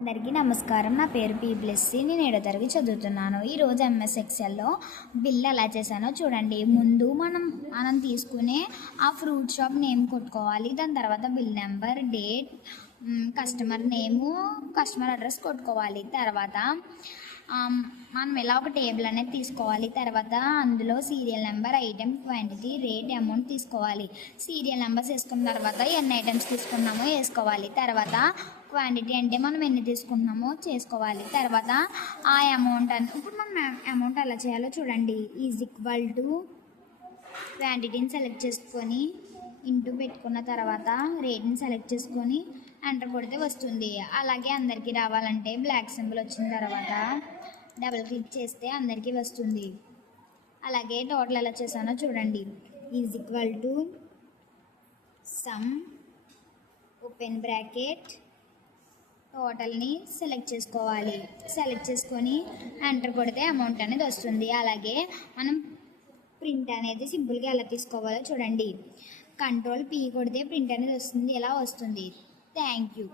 అందరికీ నమస్కారం. నా పేరు పి బ్లెస్సీ. నేను 7వ తరగతి చదువుతున్నాను. ఈరోజు ఎంఎస్ ఎక్సెల్లో బిల్ ఎలా చేశానో చూడండి. ముందు మనం తీసుకునే ఆ ఫ్రూట్ షాప్ నేమ్ కొట్టుకోవాలి. దాని తర్వాత బిల్ నెంబర్, డేట్, కస్టమర్ నేము, కస్టమర్ అడ్రస్ కొట్టుకోవాలి. తర్వాత మనం ఇలా ఒక టేబుల్ అనేది తీసుకోవాలి. తర్వాత అందులో serial number, item, quantity, rate, amount తీసుకోవాలి. సీరియల్ నెంబర్స్ వేసుకున్న తర్వాత ఎన్ని ఐటమ్స్ తీసుకున్నామో వేసుకోవాలి. తర్వాత క్వాంటిటీ అంటే మనం ఎన్ని తీసుకుంటున్నామో చేసుకోవాలి. తర్వాత ఆ అమౌంట్ ఇప్పుడు మనం అమౌంట్ ఎలా చేయాలో చూడండి. ఈజ్ ఈక్వల్ టు క్వాంటిటీని సెలెక్ట్ చేసుకొని ఇంటూ పెట్టుకున్న తర్వాత రేట్ని సెలెక్ట్ చేసుకొని ఎంటర్ కొడితే వస్తుంది. అలాగే అందరికీ రావాలంటే బ్లాక్ సింబల్ వచ్చిన తర్వాత డబుల్ క్లిక్ చేస్తే అందరికీ వస్తుంది. అలాగే టోటల్ ఎలా చేశానో చూడండి. Is equal to sum open bracket టోటల్ని సెలెక్ట్ చేసుకోవాలి. సెలెక్ట్ చేసుకొని ఎంటర్ కొడితే అమౌంట్ అనేది వస్తుంది. అలాగే మనం ప్రింట్ అనేది సింపుల్గా ఎలా తీసుకోవాలో చూడండి. కంట్రోల్ P కొడితే ప్రింట్ అనేది వస్తుంది. ఇలా వస్తుంది. Thank you.